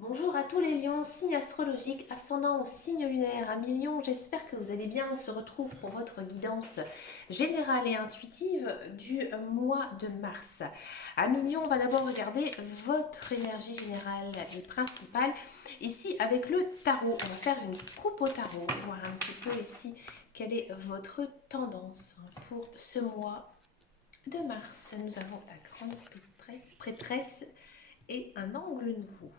Bonjour à tous les lions, signe astrologique, ascendant au signe lunaire. Amis lions, j'espère que vous allez bien. On se retrouve pour votre guidance générale et intuitive du mois de mars. Amis lions, on va d'abord regarder votre énergie générale et principale. Ici, avec le tarot, on va faire une coupe au tarot, voir un petit peu ici quelle est votre tendance pour ce mois de mars. Nous avons la grande prêtresse et un angle nouveau.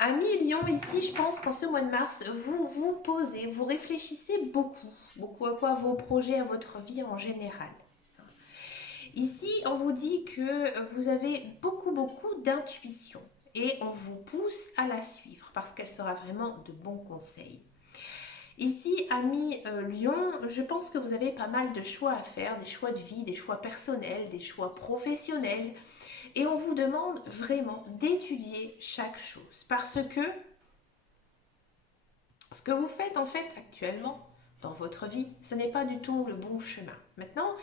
Amis Lion, ici, je pense qu'en ce mois de mars, vous vous posez, vous réfléchissez beaucoup, beaucoup à quoi, à vos projets, à votre vie en général. Ici, on vous dit que vous avez beaucoup d'intuition et on vous pousse à la suivre parce qu'elle sera vraiment de bons conseils. Ici, amis Lion, je pense que vous avez pas mal de choix à faire, des choix de vie, des choix personnels, des choix professionnels. Et on vous demande vraiment d'étudier chaque chose parce que ce que vous faites en fait actuellement dans votre vie, ce n'est pas du tout le bon chemin. Maintenant,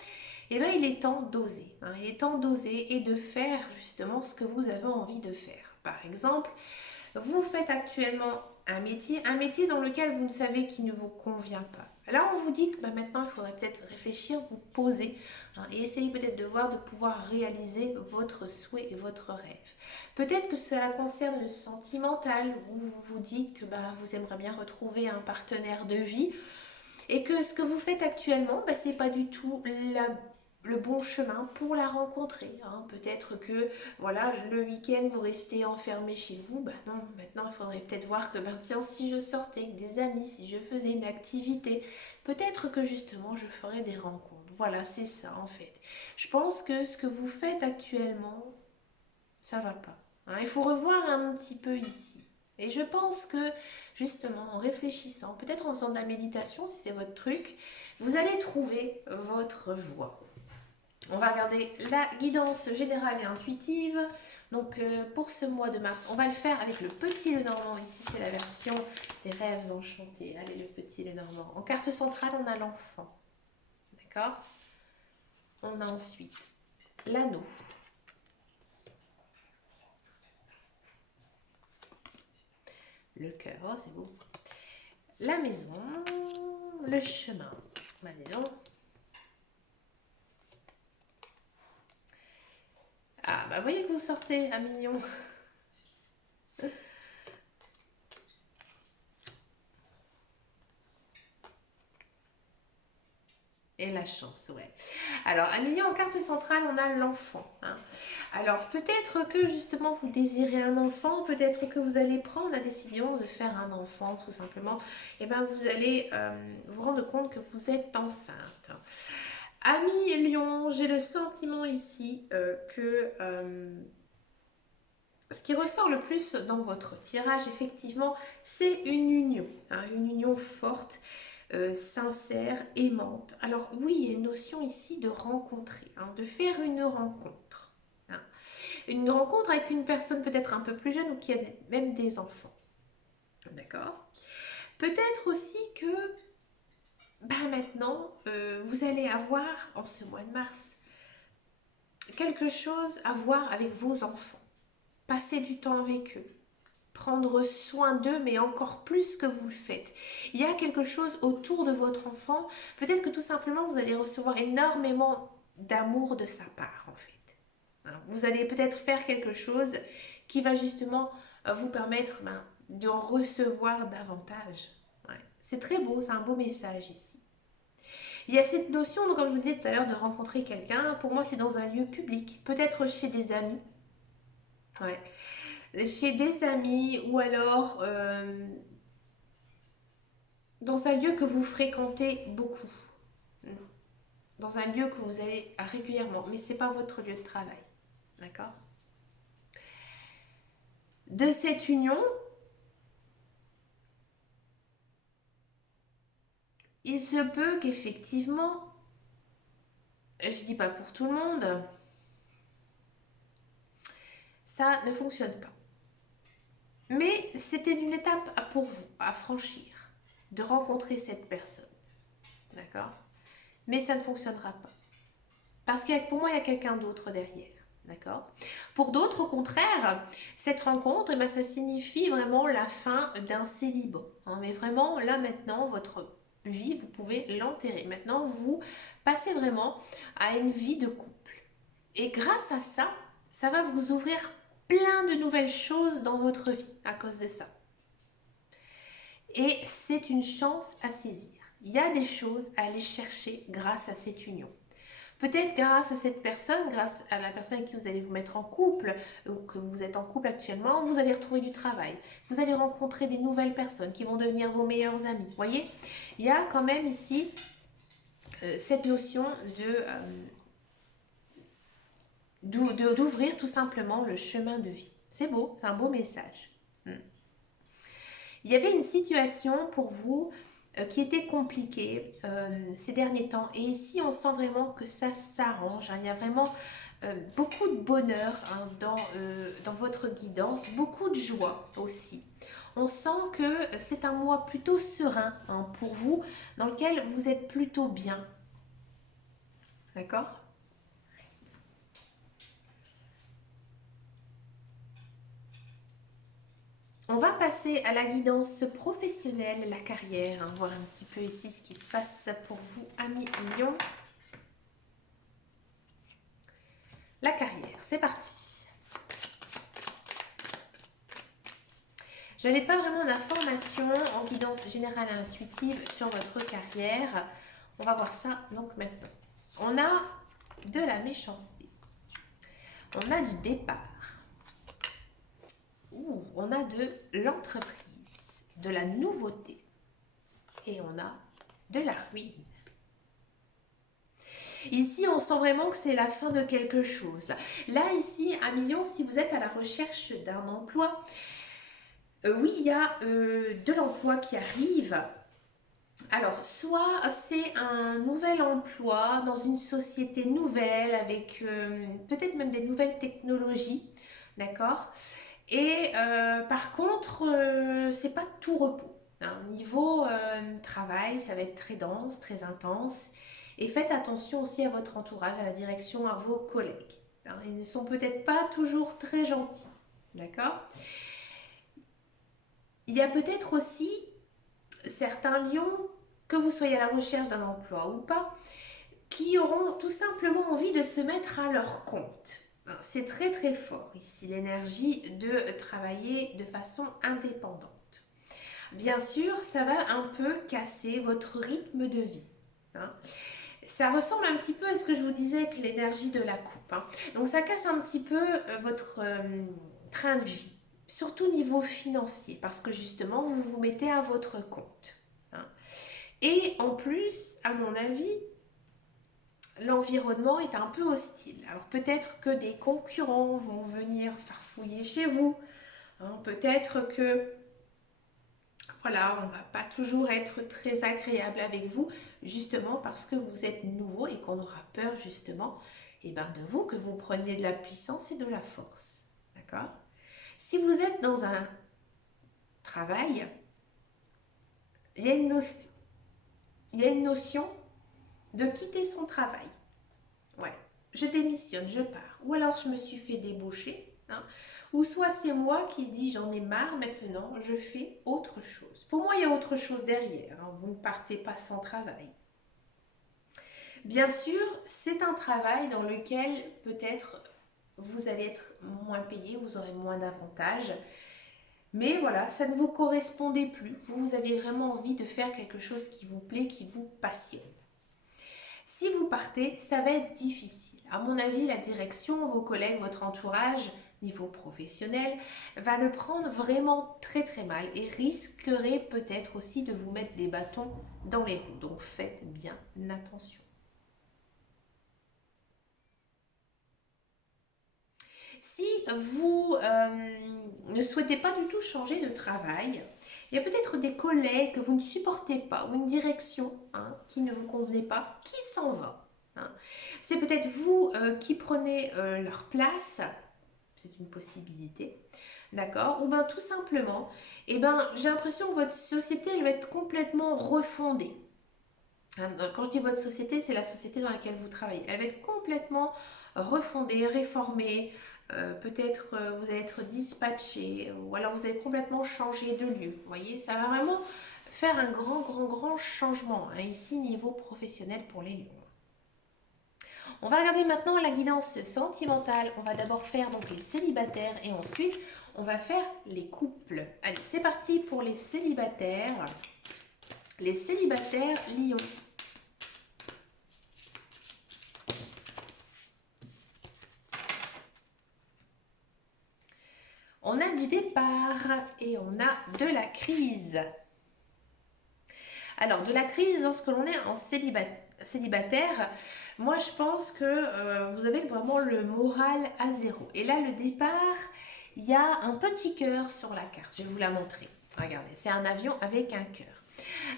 eh bien, il est temps d'oser. Il est temps d'oser et de faire justement ce que vous avez envie de faire. Par exemple, vous faites actuellement un métier dans lequel vous ne savez qui ne vous convient pas. Alors on vous dit que maintenant il faudrait peut-être réfléchir, vous poser et essayer peut-être de voir, de pouvoir réaliser votre souhait et votre rêve. Peut-être que cela concerne le sentimental où vous vous dites que vous aimeriez bien retrouver un partenaire de vie et que ce que vous faites actuellement, c'est pas du tout le bon chemin pour la rencontrer. Peut-être que voilà, le week-end vous restez enfermé chez vous. Non, maintenant il faudrait peut-être voir que tiens, si je sortais avec des amis, si je faisais une activité, peut-être que justement je ferais des rencontres. Voilà, c'est ça en fait. Je pense que ce que vous faites actuellement, ça va pas. Il faut revoir un petit peu ici. Et je pense que justement en réfléchissant, peut-être en faisant de la méditation si c'est votre truc, vous allez trouver votre voie. On va regarder la guidance générale et intuitive. Donc pour ce mois de mars, on va le faire avec le petit Lenormand. Ici c'est la version des rêves enchantés. Allez, le petit Lenormand. En carte centrale, on a l'enfant. D'accord. On a ensuite l'anneau. Le cœur, oh, c'est beau. La maison, le chemin. Maintenant. Ah, vous voyez que vous sortez un mignon. Et la chance, ouais. Alors, un million en carte centrale, on a l'enfant. Alors, peut-être que justement vous désirez un enfant, peut-être que vous allez prendre la décision de faire un enfant, tout simplement. Et vous allez vous rendre compte que vous êtes enceinte. Ami Lion, j'ai le sentiment ici que ce qui ressort le plus dans votre tirage, effectivement, c'est une union forte, sincère, aimante. Alors oui, il y a une notion ici de rencontrer, de faire une rencontre. Une rencontre avec une personne peut-être un peu plus jeune ou qui a même des enfants. D'accord. Peut-être aussi que maintenant, vous allez avoir, en ce mois de mars, quelque chose à voir avec vos enfants. Passer du temps avec eux. Prendre soin d'eux, mais encore plus que vous le faites. Il y a quelque chose autour de votre enfant. Peut-être que tout simplement, vous allez recevoir énormément d'amour de sa part, en fait. Vous allez peut-être faire quelque chose qui va justement vous permettre d'en recevoir davantage. Ouais. C'est très beau, c'est un beau message ici. Il y a cette notion, donc, comme je vous disais tout à l'heure, de rencontrer quelqu'un. Pour moi, c'est dans un lieu public, peut-être chez des amis. Ouais. Chez des amis ou alors dans un lieu que vous fréquentez beaucoup. Dans un lieu que vous allez régulièrement, mais ce n'est pas votre lieu de travail. D'accord. De cette union, il se peut qu'effectivement, je ne dis pas pour tout le monde, ça ne fonctionne pas. Mais c'était une étape pour vous à franchir, de rencontrer cette personne. D'accord. Mais ça ne fonctionnera pas. Parce que pour moi, il y a quelqu'un d'autre derrière. D'accord? Pour d'autres, au contraire, cette rencontre, eh ben, ça signifie vraiment la fin d'un célibat. Hein. Mais vraiment, là maintenant, votre vie, vous pouvez l'enterrer. Maintenant, vous passez vraiment à une vie de couple. Et grâce à ça, ça va vous ouvrir plein de nouvelles choses dans votre vie à cause de ça. Et c'est une chance à saisir. Il y a des choses à aller chercher grâce à cette union. Peut-être grâce à cette personne, grâce à la personne avec qui vous allez vous mettre en couple, ou que vous êtes en couple actuellement, vous allez retrouver du travail. Vous allez rencontrer des nouvelles personnes qui vont devenir vos meilleurs amis. Vous voyez, il y a quand même ici cette notion d'ouvrir tout simplement le chemin de vie. C'est beau, c'est un beau message. Il y avait une situation pour vous qui était compliquée ces derniers temps. Et ici, on sent vraiment que ça s'arrange. Hein. Il y a vraiment beaucoup de bonheur hein, dans votre guidance, beaucoup de joie aussi. On sent que c'est un mois plutôt serein hein, pour vous, dans lequel vous êtes plutôt bien. D'accord ? On va passer à la guidance professionnelle, la carrière, hein, voir un petit peu ici ce qui se passe pour vous, amis Lion. La carrière, c'est parti. Je n'avais pas vraiment d'informations en guidance générale et intuitive sur votre carrière. On va voir ça donc maintenant. On a de la méchanceté. On a du départ. On a de l'entreprise, de la nouveauté. Et on a de la ruine. Ici, on sent vraiment que c'est la fin de quelque chose. Là, ici, un million, si vous êtes à la recherche d'un emploi, oui, il y a de l'emploi qui arrive. Alors, soit c'est un nouvel emploi dans une société nouvelle avec peut-être même des nouvelles technologies, d'accord? Et par contre, c'est pas tout repos. Hein. Niveau travail, ça va être très dense, très intense. Et faites attention aussi à votre entourage, à la direction, à vos collègues. Hein. Ils ne sont peut-être pas toujours très gentils, d'accord? Il y a peut-être aussi certains lions, que vous soyez à la recherche d'un emploi ou pas, qui auront tout simplement envie de se mettre à leur compte. C'est très très fort ici, l'énergie de travailler de façon indépendante. Bien sûr, ça va un peu casser votre rythme de vie. Hein. Ça ressemble un petit peu à ce que je vous disais avec l'énergie de la coupe. Hein. Donc ça casse un petit peu votre train de vie, surtout niveau financier, parce que justement, vous vous mettez à votre compte. Hein. Et en plus, à mon avis, l'environnement est un peu hostile. Alors peut-être que des concurrents vont venir farfouiller chez vous. Hein, peut-être que voilà, on ne va pas toujours être très agréable avec vous, justement parce que vous êtes nouveau et qu'on aura peur justement de vous, que vous preniez de la puissance et de la force. D'accord? Si vous êtes dans un travail, il y a une notion de quitter son travail. Ouais, je démissionne, je pars. Ou alors je me suis fait débaucher. Hein. Ou soit c'est moi qui dis j'en ai marre maintenant, je fais autre chose. Pour moi, il y a autre chose derrière. Hein. Vous ne partez pas sans travail. Bien sûr, c'est un travail dans lequel peut-être vous allez être moins payé, vous aurez moins d'avantages. Mais voilà, ça ne vous correspondait plus. Vous avez vraiment envie de faire quelque chose qui vous plaît, qui vous passionne. Si vous partez, ça va être difficile. À mon avis, la direction, vos collègues, votre entourage, niveau professionnel, va le prendre vraiment très très mal et risquerait peut-être aussi de vous mettre des bâtons dans les roues. Donc faites bien attention. Si vous ne souhaitez pas du tout changer de travail, il y a peut-être des collègues que vous ne supportez pas ou une direction hein, qui ne vous convenait pas, qui s'en va. Hein. C'est peut-être vous qui prenez leur place, c'est une possibilité, d'accord? Ou bien tout simplement, j'ai l'impression que votre société elle va être complètement refondée. Quand je dis votre société, c'est la société dans laquelle vous travaillez. Elle va être complètement refondée, réformée. Peut-être vous allez être dispatché ou alors vous allez complètement changer de lieu. Vous voyez, ça va vraiment faire un grand changement hein, ici niveau professionnel pour les lions. On va regarder maintenant la guidance sentimentale. On va d'abord faire donc les célibataires et ensuite on va faire les couples. Allez, c'est parti pour les célibataires. Les célibataires lions. On a du départ et on a de la crise. Alors, de la crise lorsque l'on est en célibataire, moi je pense que vous avez vraiment le moral à zéro. Et là, le départ, il y a un petit cœur sur la carte. Je vais vous la montrer. Regardez, c'est un avion avec un cœur.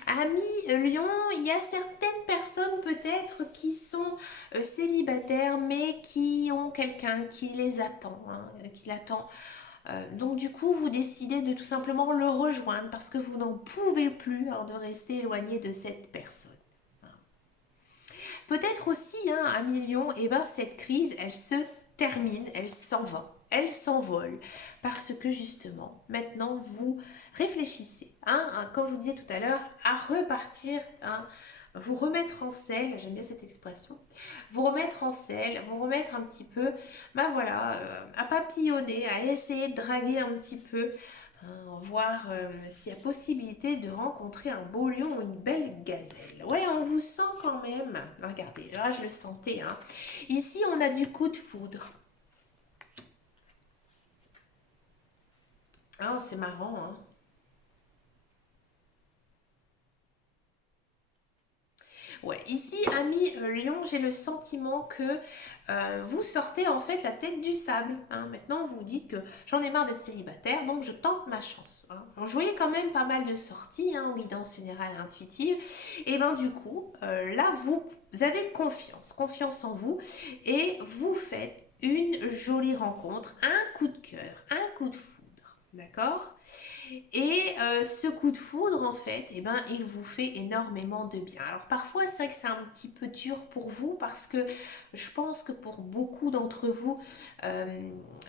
Amis Lion, il y a certaines personnes peut-être qui sont célibataires, mais qui ont quelqu'un qui les attend, hein, qui l'attend donc du coup, vous décidez de tout simplement le rejoindre parce que vous n'en pouvez plus hein, de rester éloigné de cette personne. Peut-être aussi, hein, à million, et ben, cette crise, elle se termine, elle s'en va, elle s'envole parce que justement, maintenant, vous réfléchissez, hein, comme je vous disais tout à l'heure, à repartir, hein, vous remettre en selle, j'aime bien cette expression, vous remettre en selle, vous remettre un petit peu, ben voilà, à papillonner, à essayer de draguer un petit peu, voir s'il y a possibilité de rencontrer un beau lion ou une belle gazelle. Ouais, on vous sent quand même. Regardez, là je le sentais. Hein. Ici, on a du coup de foudre. Ah, c'est marrant. Hein. Ouais, ici, ami Lion, j'ai le sentiment que vous sortez en fait la tête du sable. Hein. Maintenant, vous dites que j'en ai marre d'être célibataire, donc je tente ma chance. Hein. Je voyais quand même pas mal de sorties hein, en guidance générale intuitive. Et ben du coup, là, vous avez confiance, confiance en vous, et vous faites une jolie rencontre, un coup de cœur, un coup de foudre. D'accord? Et ce coup de foudre, en fait, eh ben, il vous fait énormément de bien. Alors parfois, c'est vrai que c'est un petit peu dur pour vous parce que je pense que pour beaucoup d'entre vous,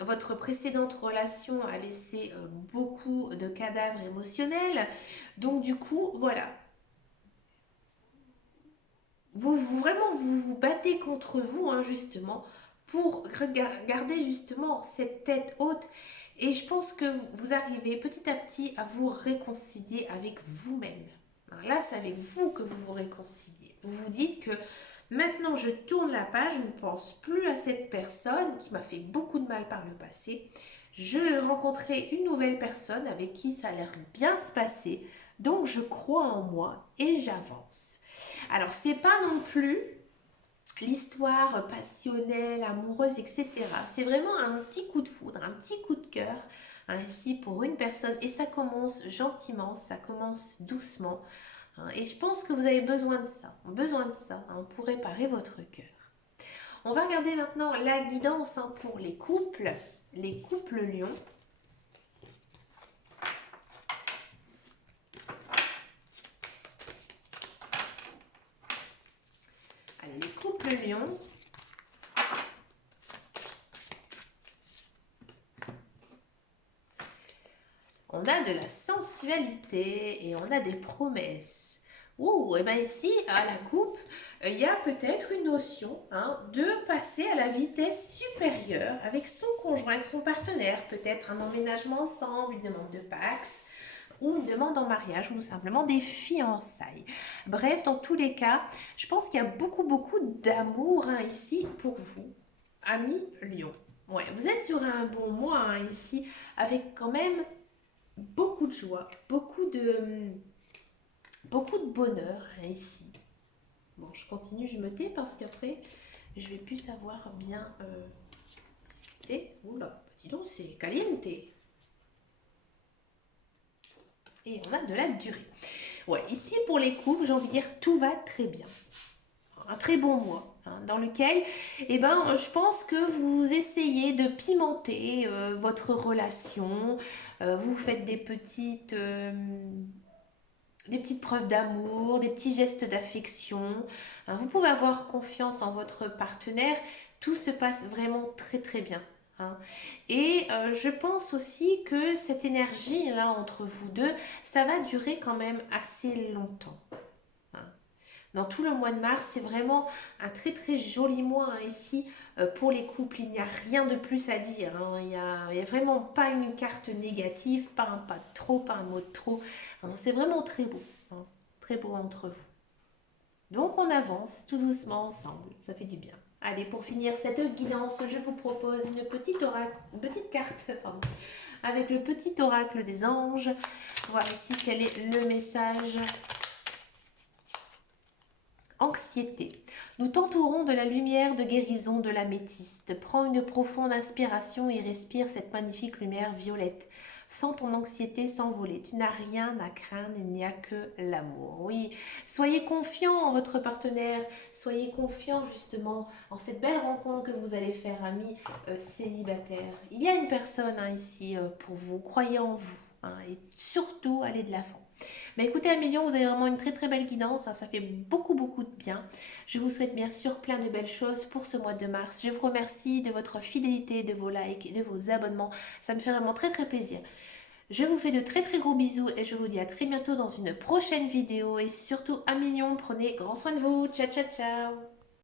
votre précédente relation a laissé beaucoup de cadavres émotionnels. Donc du coup, voilà, vraiment, vous vous battez contre vous, hein, justement, pour garder justement cette tête haute. Et je pense que vous arrivez petit à petit à vous réconcilier avec vous-même. Alors là, c'est avec vous que vous vous réconciliez. Vous vous dites que maintenant, je tourne la page, je ne pense plus à cette personne qui m'a fait beaucoup de mal par le passé. Je rencontrerai une nouvelle personne avec qui ça a l'air bien se passer. Donc, je crois en moi et j'avance. Alors, c'est pas non plus l'histoire passionnelle, amoureuse, etc. C'est vraiment un petit coup de foudre, un petit coup de cœur, ainsi pour une personne. Et ça commence gentiment, ça commence doucement. Hein, et je pense que vous avez besoin de ça hein, pour réparer votre cœur. On va regarder maintenant la guidance hein, pour les couples lions. Allez, les couples lions. On a de la sensualité et on a des promesses. Ouh, et bien ici, à la coupe, il y a peut-être une notion hein, de passer à la vitesse supérieure avec son conjoint, avec son partenaire. Peut-être un emménagement ensemble, une demande de Pax ou une demande en mariage ou tout simplement des fiançailles. Bref, dans tous les cas, je pense qu'il y a beaucoup d'amour hein, ici pour vous, amis Lion. Ouais, vous êtes sur un bon mois hein, ici avec quand même beaucoup de joie, beaucoup de bonheur hein, ici. Bon, je continue, je me tais parce qu'après, je vais plus savoir bien discuter. Oula, dis donc, c'est caliente. Et on a de la durée. Ouais, ici pour les couples, j'ai envie de dire tout va très bien. Un très bon mois hein, dans lequel, eh ben, je pense que vous essayez de pimenter votre relation. Vous faites des petites des petites preuves d'amour, des petits gestes d'affection. Hein. Vous pouvez avoir confiance en votre partenaire. Tout se passe vraiment très très bien. Hein. Et je pense aussi que cette énergie là entre vous deux, ça va durer quand même assez longtemps. Hein. Dans tout le mois de mars, c'est vraiment un très très joli mois hein, ici pour les couples. Il n'y a rien de plus à dire. Hein. Il y a vraiment pas une carte négative, pas un pas de trop, pas un mot de trop. Hein. C'est vraiment très beau. Hein. Très beau entre vous. Donc on avance tout doucement ensemble. Ça fait du bien. Allez, pour finir cette guidance, je vous propose une petite carte, pardon, avec le petit oracle des anges. Voir ici quel est le message. Anxiété. Nous t'entourons de la lumière de guérison de l'améthyste. Prends une profonde inspiration et respire cette magnifique lumière violette. Sens ton anxiété s'envoler. Tu n'as rien à craindre, il n'y a que l'amour. Oui, soyez confiant en votre partenaire. Soyez confiant justement en cette belle rencontre que vous allez faire, amis célibataires. Il y a une personne hein, ici pour vous. Croyez en vous. Hein, et surtout, allez de l'avant. Mais écoutez Amélion, vous avez vraiment une très très belle guidance, hein, ça fait beaucoup beaucoup de bien. Je vous souhaite bien sûr plein de belles choses pour ce mois de mars. Je vous remercie de votre fidélité, de vos likes et de vos abonnements. Ça me fait vraiment très très plaisir. Je vous fais de très très gros bisous et je vous dis à très bientôt dans une prochaine vidéo. Et surtout Amélion, prenez grand soin de vous. Ciao ciao ciao.